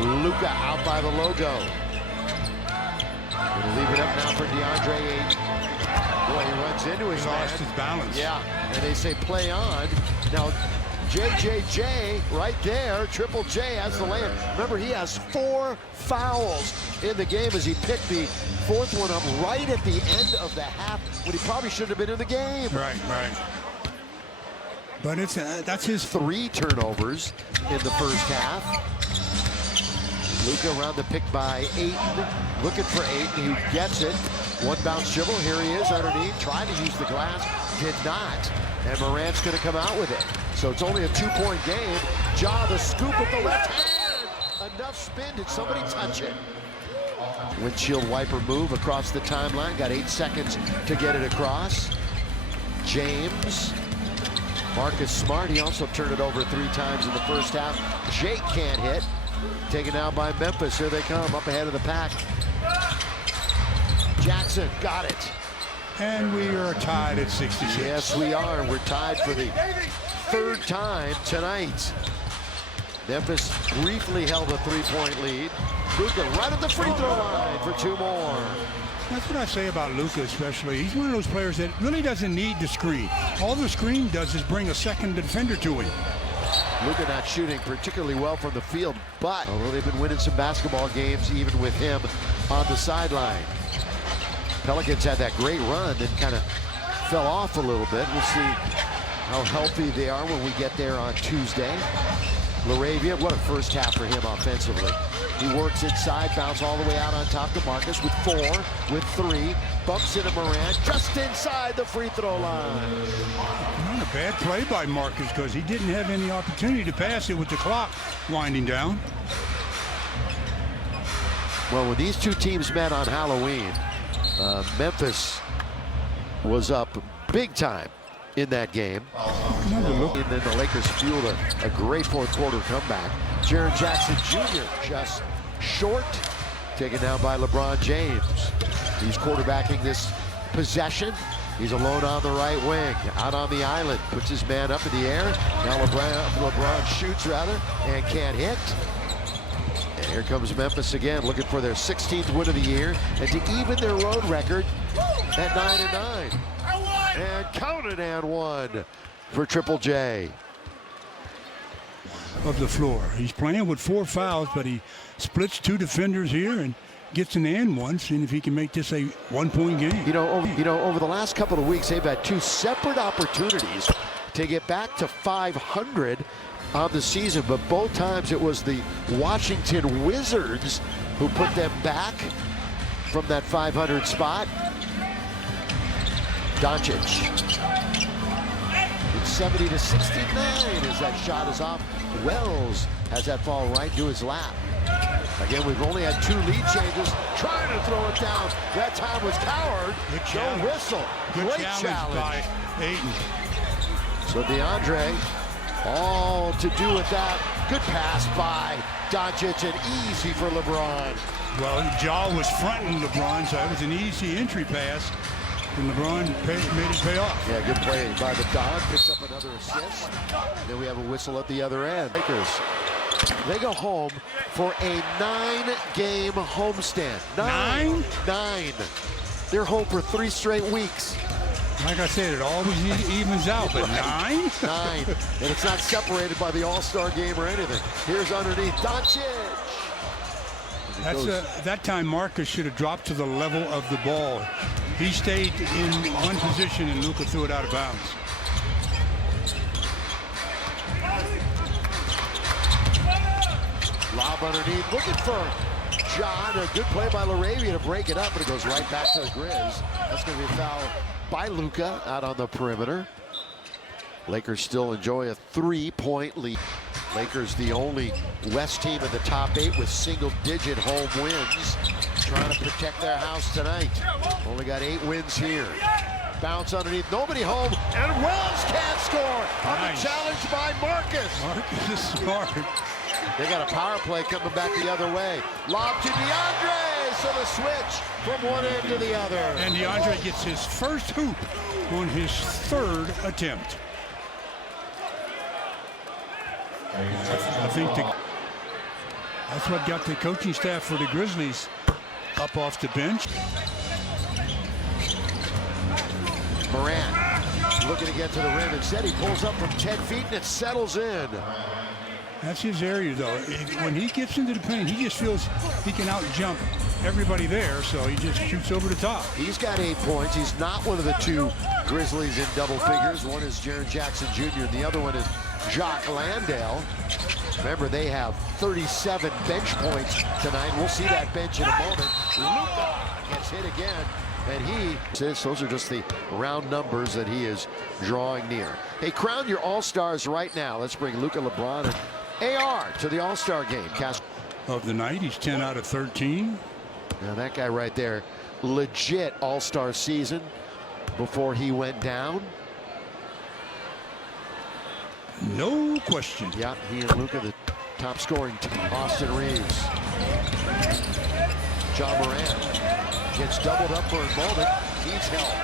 Luka out by the logo. Gonna leave it up now for DeAndre Ayton. Boy, he runs into his man. Lost his balance. Yeah, and they say play on. Now, JJJ right there, Triple J has the lane. Remember, he has 4 fouls in the game as he picked the 4th one up right at the end of the half when he probably shouldn't have been in the game. Right. But it's that's his 3 turnovers in the first half. Luka around the pick by Ayton, looking for Ayton, who gets it. One bounce dribble, here he is underneath, trying to use the glass, did not. And Morant's gonna come out with it. So it's only a 2-point game. Ja, the scoop with the left hand. Enough spin, did somebody touch it? Windshield wiper move across the timeline, got 8 seconds to get it across. James, Marcus Smart, he also turned it over 3 times in the first half. Jake can't hit. Taken out by Memphis. Here they come, up ahead of the pack. Jackson got it. And we are tied at 66. Yes, we are. We're tied for the 3rd time tonight. Memphis briefly held a 3-point lead. Luka right at the free throw line for 2 more. That's what I say about Luka especially. He's one of those players that really doesn't need the screen. All the screen does is bring a second defender to him. Luka not shooting particularly well from the field, but although they've been winning some basketball games even with him on the sideline. Pelicans had that great run, then kind of fell off a little bit. We'll see how healthy they are when we get there on Tuesday. LaRavia, what a first half for him offensively. He works inside, bounce all the way out on top to Marcus with 4, with 3, bumps into Morant just inside the free throw line. Not a bad play by Marcus because he didn't have any opportunity to pass it with the clock winding down. Well, when these 2 teams met on Halloween, Memphis was up big time in that game. And then the Lakers fueled a great 4th quarter comeback. Jaren Jackson Jr. just short, taken down by LeBron James. He's quarterbacking this possession. He's alone on the right wing, out on the island, puts his man up in the air. Now LeBron shoots rather, and can't hit. And here comes Memphis again, looking for their 16th win of the year, and to even their road record at 9-9. And count it, and 1 for Triple J. Of the floor. He's playing with 4 fouls, but he splits 2 defenders here and gets an and 1, seeing if he can make this a 1-point game. You know, over the last couple of weeks, they've had 2 separate opportunities to get back to 500 on the season, but both times it was the Washington Wizards who put them back from that 500 spot. Doncic. It's 70-69 as that shot is off. Wells has that fall right to his lap. Again, we've only had 2 lead changes. Trying to throw it down. That time was Coward. No whistle. Good Great challenge by Ayton. So DeAndre, all to do with that. Good pass by Doncic and easy for LeBron. Well, Ja was fronting LeBron, so it was an easy entry pass. And LeBron made it pay off. Yeah, good play by the Dog. Picks up another assist. Then we have a whistle at the other end. Lakers, they go home for a 9-game homestand. 9? 9. They're home for 3 straight weeks. Like I said, it always evens out, but 9? 9. And it's not separated by the All-Star game or anything. Here's underneath Doncic. That time Marcus should have dropped to the level of the ball. He stayed in one position and Luka threw it out of bounds. Lob underneath, looking for John. A good play by LaRavia to break it up, but it goes right back to the Grizz. That's going to be a foul by Luka out on the perimeter. Lakers still enjoy a 3-point lead. Lakers the only West team in the top 8 with single-digit home wins. Trying to protect their house tonight. Only got 8 wins here. Bounce underneath, nobody home, and Wells can't score. Nice. Challenged by Marcus. Marcus is smart. They got a power play coming back the other way. Lob to DeAndre, so the switch from one end to the other. And DeAndre gets his first hoop on his 3rd attempt. I think That's what got the coaching staff for the Grizzlies up off the bench. Morant looking to get to the rim. Instead, he pulls up from 10 feet and it settles in. That's his area, though. When he gets into the paint, he just feels he can out-jump everybody there, so he just shoots over the top. He's got 8 points. He's not one of the 2 Grizzlies in double figures. One is Jaren Jackson Jr., and the other one is Jock Landale. Remember, they have 37 bench points tonight. We'll see that bench in a moment. Luka gets hit again, and he says those are just the round numbers that he is drawing near. Hey, crown your All-Stars right now. Let's bring Luka, LeBron, and AR to the All-Star game. Of the night, he's 10 out of 13. Now that guy right there, legit All-Star season before he went down. No question. Yeah, he and Luka, the top scoring team. Austin Reeves. John Morant gets doubled up for a moment. He's held.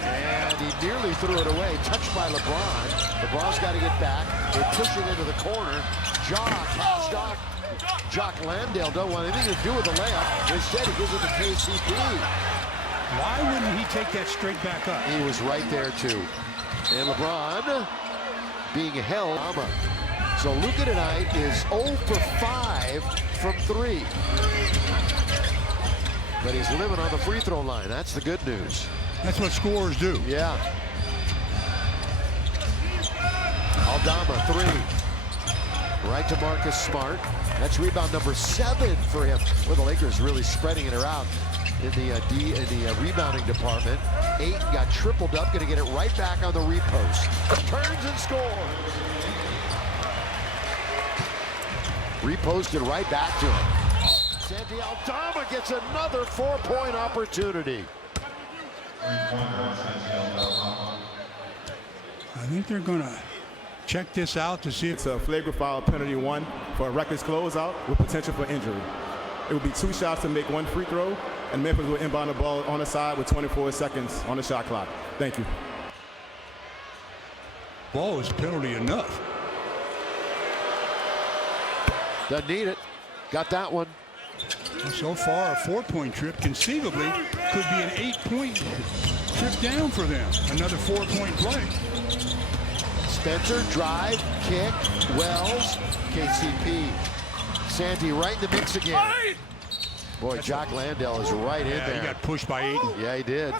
And he nearly threw it away. Touched by LeBron. LeBron's got to get back. They push it into the corner. Jock Landale don't want anything to do with the layup. Instead, he gives it to KCP. Why wouldn't he take that straight back up? He was right there, too. And LeBron being held. So Luka tonight is 0 for 5 from 3. But he's living on the free throw line. That's the good news. That's what scorers do. Yeah. Aldama, 3. Right to Marcus Smart. That's rebound number 7 for him. Well, the Lakers really spreading it around in the rebounding department. Ayton got tripled up, going to get it right back on the repost. Turns and scores. Reposted right back to him. Santi Aldama gets another 4-point opportunity. I think they're going to check this out to see if it's a flagrant foul, penalty 1 for a reckless closeout with potential for injury. It would be 2 shots to make 1 free throw, and Memphis will inbound the ball on the side with 24 seconds on the shot clock. Thank you. ball is penalty enough. Doesn't need it. Got that one. So far, a 4-point trip conceivably could be an 8-point trip down for them. Another 4-point play. Spencer, drive, kick, Wells, KCP. Santi right in the mix again. Boy, Jock Landale is right in there. He got pushed by Ayton. Yeah, he did.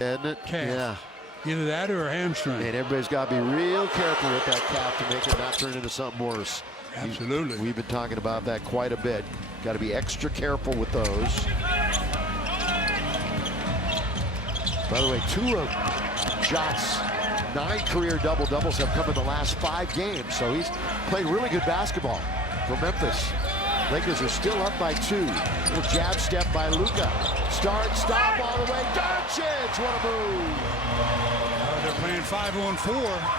Isn't it? Calf. Yeah. Either that or a hamstring. And everybody's got to be real careful with that calf to make it not turn into something worse. Absolutely. We've been talking about that quite a bit. Got to be extra careful with those. By the way, 2 of Jock's 9 career double-doubles have come in the last 5 games. So he's playing really good basketball for Memphis. Lakers are still up by 2. Little jab step by Luka. Start, stop all the way. Doncic, what a move. They're playing 5-on-4.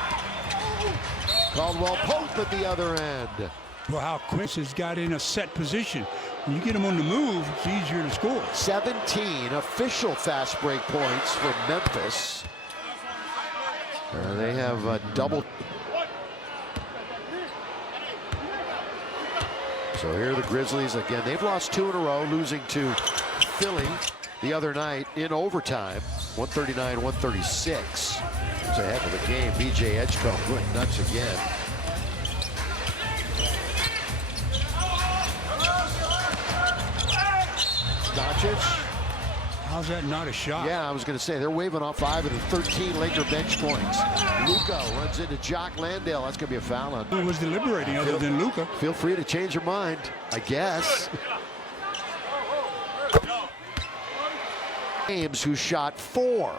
Caldwell Pope at the other end. Well, how Quince has got in a set position. When you get him on the move, it's easier to score. 17 official fast break points for Memphis. They have a double. So here are the Grizzlies again. They've lost 2 in a row, losing to Philly the other night in overtime, 139-136. It's a heck of a game. BJ Edgecombe went nuts again. Doncic. How's that not a shot? Yeah, I was going to say, they're waving off 5 of the 13 Laker bench points. Luka runs into Jock Landale. That's going to be a foul on. Who was deliberating other than Luka? Feel free to change your mind, I guess. James, who shot 4.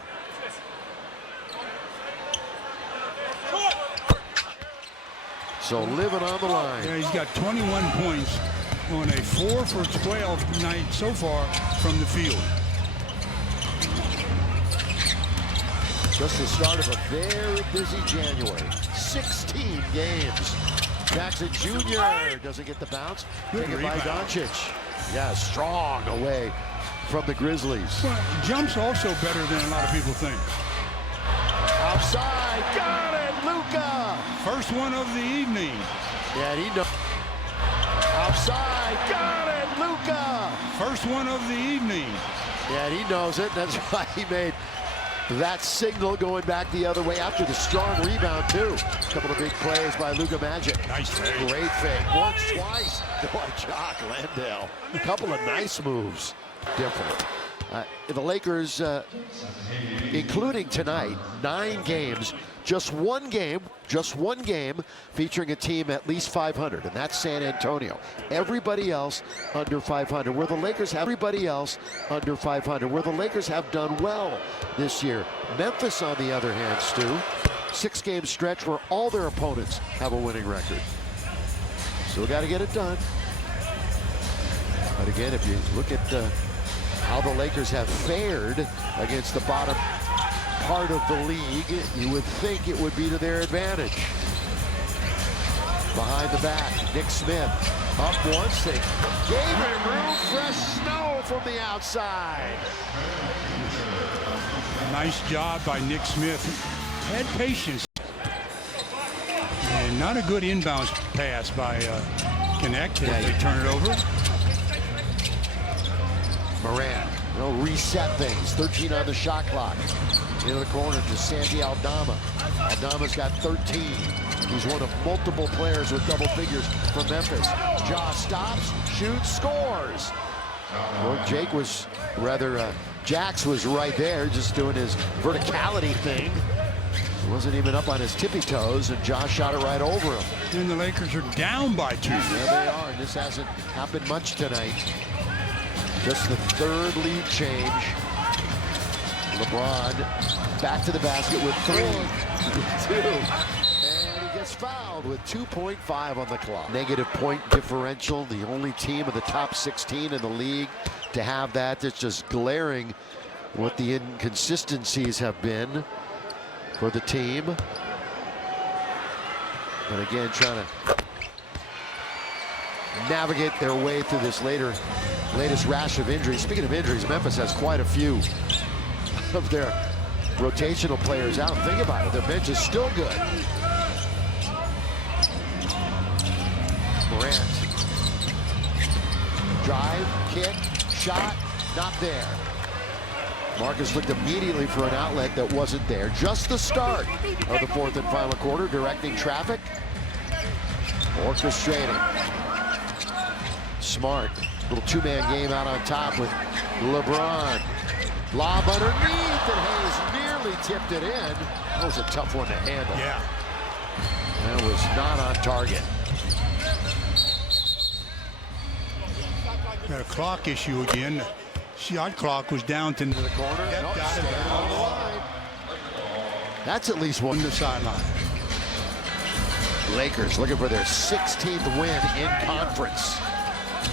So living on the line. Yeah, he's got 21 points on a 4 for 12 night so far from the field. Just the start of a very busy January. 16 games. Jackson Jr. doesn't get the bounce. Taken by Doncic. Yeah, strong away from the Grizzlies. Well, jumps also better than a lot of people think. Outside, got it, Luka. First one of the evening. Yeah, and he knows. Offside, got it, Luka! First one of the evening. Yeah, and he knows it. That's why he made that signal going back the other way after the strong rebound, too. A couple of big plays by Luka Magic. Nice fake. Great fake. Once, twice. Boy, Jock Landale. A couple of nice moves. Different. The Lakers, including tonight, 9 games, just one game featuring a team at least 500, and that's San Antonio. Everybody else under 500. Where the Lakers have everybody else under 500. Where the Lakers have done well this year. Memphis, on the other hand, Stu, 6-game stretch where all their opponents have a winning record. Still got to get it done. But again, if you look at how the Lakers have fared against the bottom part of the league, you would think it would be to their advantage. Behind the back, Nick Smith up once. They gave him room. Fresh snow from the outside. Nice job by Nick Smith. Had patience. And not a good inbounds pass by Connect. Yeah, they turn it over. Morant, reset things. 13 on the shot clock. Into the corner to Santi Aldama. Aldama's got 13. He's one of multiple players with double figures from Memphis. Ja stops, shoots, scores. Well, Jax was right there, just doing his verticality thing. He wasn't even up on his tippy toes, and Ja shot it right over him. And the Lakers are down by 2. There they are, and this hasn't happened much tonight. Just the 3rd lead change. LeBron back to the basket with 3. 2. And he gets fouled with 2.5 on the clock. Negative point differential. The only team of the top 16 in the league to have that. It's just glaring what the inconsistencies have been for the team. But again, trying to navigate their way through this latest rash of injuries. Speaking of injuries, Memphis has quite a few of their rotational players out. Think about it, their bench is still good. Morant. Drive, kick, shot, not there. Marcus looked immediately for an outlet that wasn't there. Just the start of the 4th and final quarter, directing traffic, orchestrating. Smart, little 2-man game out on top with LeBron. Lob underneath, and Hayes nearly tipped it in. That was a tough one to handle. Yeah. That was not on target. Got a clock issue again. The shot clock was down to the corner. Yep, Nope, got it. on the line. That's at least one. On the sideline. Lakers looking for their 16th win in conference.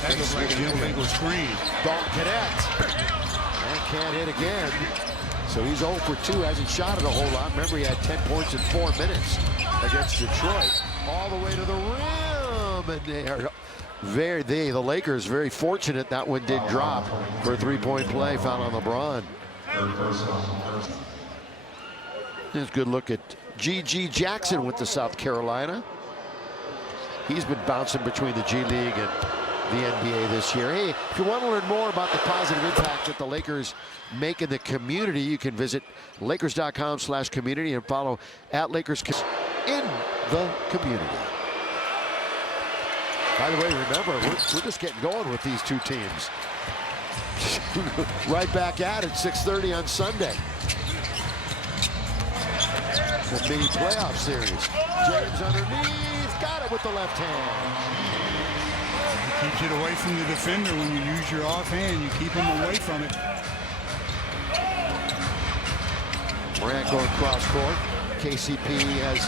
That looks like an illegal screen. Don't connect. And can't hit again. So he's 0 for 2, hasn't shot it a whole lot. Remember, he had 10 points in 4 minutes against Detroit. All the way to the rim. And they are the Lakers very fortunate that one did drop for a 3-point play found on LeBron. Here's a good look at G.G. Jackson with the South Carolina. He's been bouncing between the G League and the NBA this year. Hey, if you want to learn more about the positive impact that the Lakers make in the community, you can visit Lakers.com/community and follow @Lakers in the community. By the way, remember, we're just getting going with these two teams. Right back at it, 6:30 on Sunday. The mini playoff series. James underneath, got it with the left hand. Keeps it away from the defender when you use your offhand. You keep him away from it. Morant going cross court. KCP has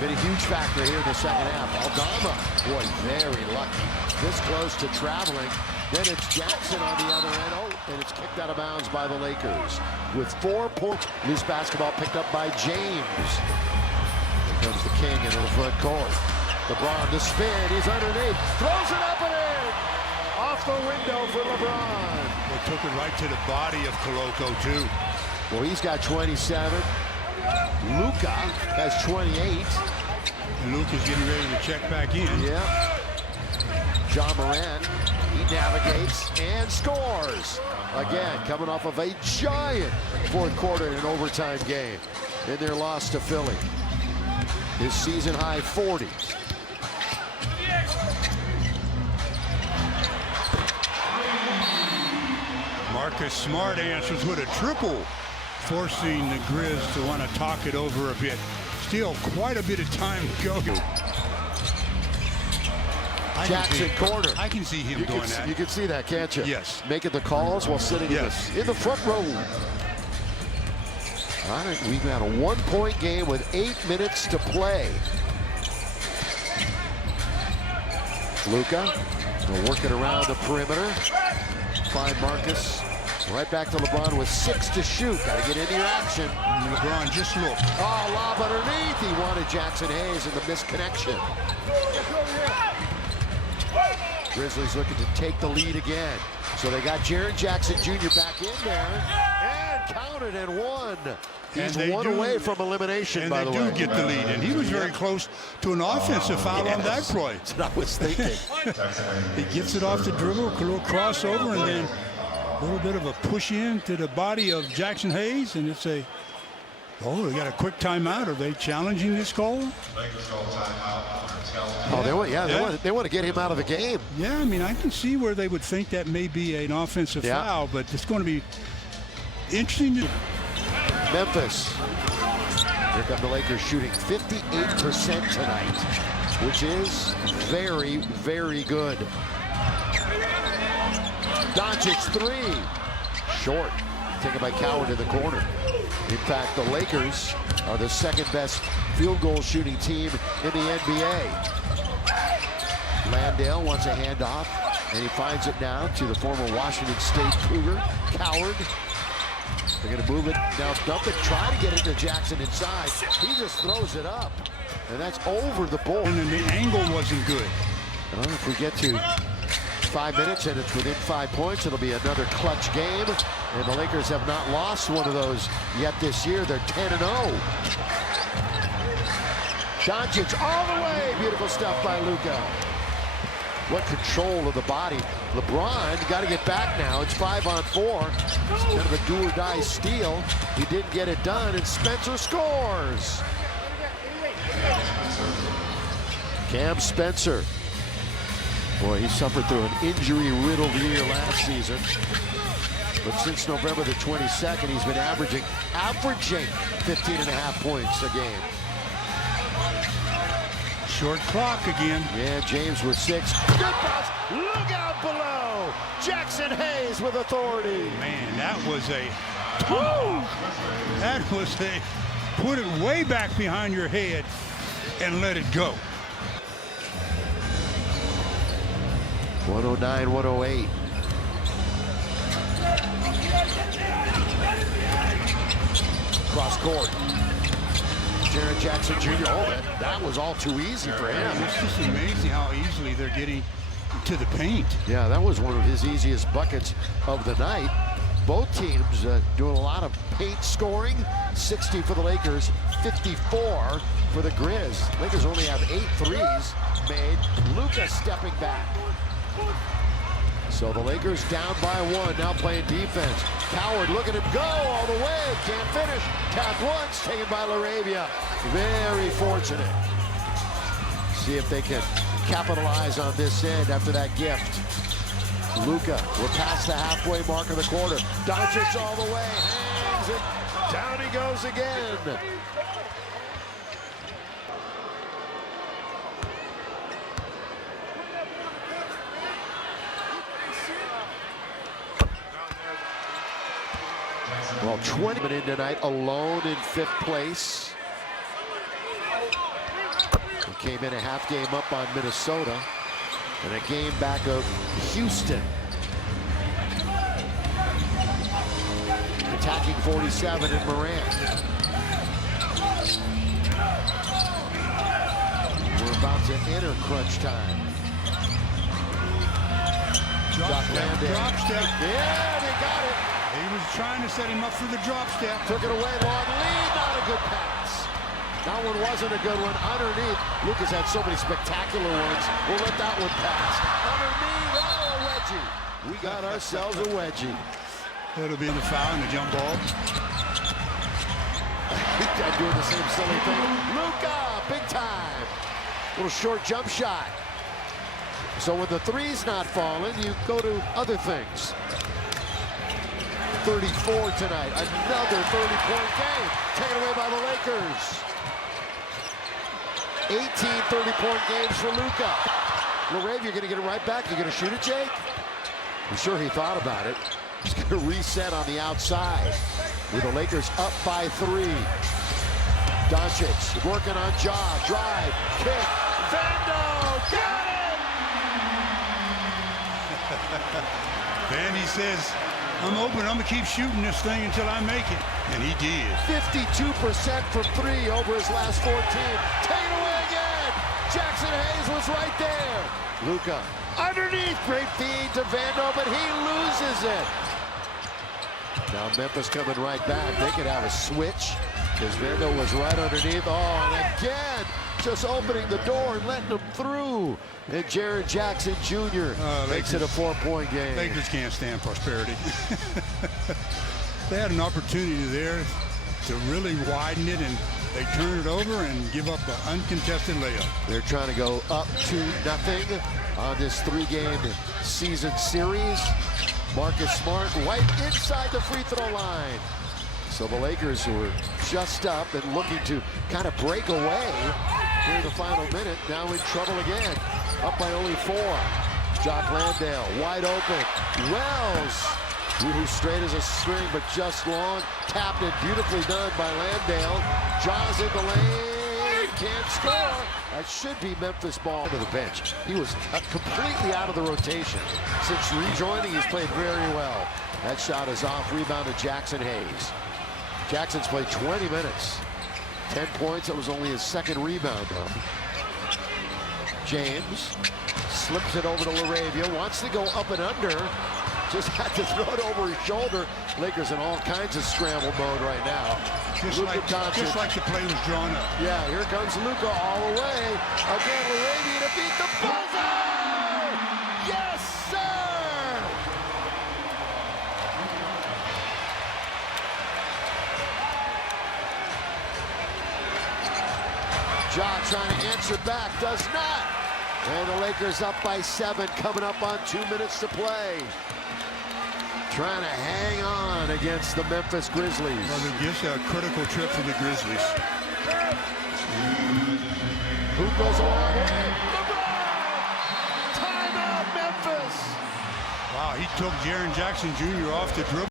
been a huge factor here in the second half. Aldama, boy, very lucky. This close to traveling. Then it's Jackson on the other end. Oh, and it's kicked out of bounds by the Lakers. With 4 points. Loose basketball picked up by James. Here comes the King into the front court. LeBron to spin. He's underneath. Throws it up and in. Off the window for LeBron. They took it right to the body of Koloko, too. Well, he's got 27. Luka has 28. And Luka's getting ready to check back in. Yeah. John Morant, he navigates and scores. Again, coming off of a giant fourth quarter in an overtime game in their loss to Philly. His season high 40. Marcus Smart answers with a triple, forcing the Grizz to want to talk it over a bit. Still quite a bit of time to go. Jackson corner. I can see him doing that. You can see that, can't you? Yes. Making the calls while sitting in the front row. All right, we've got a 1-point game with 8 minutes to play. Luka will work it around the perimeter. Find Marcus. Right back to LeBron with 6 to shoot. Got to get into your action. LeBron just looked. Oh, lob underneath. He wanted Jackson Hayes in the misconnection. Grizzlies looking to take the lead again. So they got Jaren Jackson Jr. back in there. And counted and won. He's one away from elimination, by the way. And they do get the lead. And he was very close to an offensive foul on that play. That's what I was thinking. He gets it off the dribble, a little crossover, and then a little bit of a push in to the body of Jackson Hayes. And it's a, oh, they got a quick timeout. Are they challenging this call? Oh, they want to get him out of the game. Yeah, I mean, I can see where they would think that may be an offensive foul, but it's going to be interesting to... Memphis. Here come the Lakers shooting 58% tonight, which is very, very good. Doncic 3. Short. Taken by Coward in the corner. In fact, the Lakers are the second best field goal shooting team in the NBA. Landale wants a handoff, and he finds it now to the former Washington State Cougar, Coward. They're going to move it, now dump it, try to get it to Jackson inside. He just throws it up, and that's over the board. And the angle wasn't good. Well, if we get to 5 minutes and it's within 5 points, it'll be another clutch game. And the Lakers have not lost one of those yet this year. They're 10-0. Doncic all the way. Beautiful stuff by Luka. What control of the body. LeBron got to get back now. It's 5-on-4. Kind of a do-or-die steal. He didn't get it done, and Spencer scores. Cam Spencer. Boy, he suffered through an injury-riddled year last season. But since November the 22nd, he's been averaging 15.5 points a game. Short clock again. Yeah, James with 6. Good pass. Look out below. Jackson Hayes with authority. Man, that was a... Woo! That was a... Put it way back behind your head and let it go. 109-108. Cross court. Jaren Jackson Jr. Oh, that was all too easy for him. It's just amazing how easily they're getting to the paint. Yeah, that was one of his easiest buckets of the night. Both teams doing a lot of paint scoring. 60 for the Lakers, 54 for the Grizz. Lakers only have 8 threes made. Luka stepping back. So the Lakers down by 1, now playing defense. Coward looking to go all the way, can't finish. Tapped once, taken by LaRavia. Very fortunate. See if they can capitalize on this end after that gift. Luka, we're past the halfway mark of the quarter. Doncic all the way, hangs it, down he goes again. Well, 20 in tonight, alone in 5th place. He came in a half game up on Minnesota, and a game back of Houston. Attacking 47 in Morant. We're about to enter crunch time. Drop step. Yeah, they got it. He was trying to set him up for the drop step. Took it away, long lead, not a good pass. That one wasn't a good one. Underneath, Lucas had so many spectacular ones. We'll let that one pass. Underneath, oh, a wedgie. We got ourselves a wedgie. That'll be the foul and the jump ball. I'm doing the same silly thing. Luka, big time. Little short jump shot. So when the three's not falling, you go to other things. 34 tonight. Another 30-point game. Taken away by the Lakers. 18 30-point games for Luka. LaRave, you're going to get it right back. You're going to shoot it, Jake? I'm sure he thought about it. He's going to reset on the outside with the Lakers up by 3. Doncic working on Ja. Drive, kick, Vando, got it! Vandy says, I'm open. I'm going to keep shooting this thing until I make it. And he did. 52% from 3 over his last 14. Taken away again. Jackson Hayes was right there. Luka underneath. Great feed to Vando, but he loses it. Now Memphis coming right back. They could have a switch because Vando was right underneath. Oh, and again, just opening the door and letting them through. And Jaren Jackson Jr. Makes it a 4-point game. Lakers can't stand prosperity. They had an opportunity there to really widen it, and they turn it over and give up an uncontested layup. They're trying to go up 2-0 on this 3-game season series. Marcus Smart right inside the free throw line. So the Lakers, who were just up and looking to kind of break away here in the final minute, now in trouble again. Up by only 4. Jock Landale wide open. Wells, who's straight as a string, but just long. Tapped it, beautifully done by Landale. Jaws in the lane, can't score. That should be Memphis ball to the bench. He was completely out of the rotation. Since rejoining, he's played very well. That shot is off, rebound to Jackson Hayes. Jackson's played 20 minutes. 10 points, that was only his second rebound though. James slips it over to LaRavia, wants to go up and under. Just had to throw it over his shoulder. Lakers in all kinds of scramble mode right now. Just like the play was drawn up. Yeah, here comes Luka all the way. Again, LaRavia to beat the buzzer! Yes, sir! Ja trying to answer back, does not. And the Lakers up by 7, coming up on 2 minutes to play. Trying to hang on against the Memphis Grizzlies. Well, just a critical trip for the Grizzlies. Who goes a long way? LeBron! Timeout, Memphis! Wow, he took Jaren Jackson Jr. off the dribble.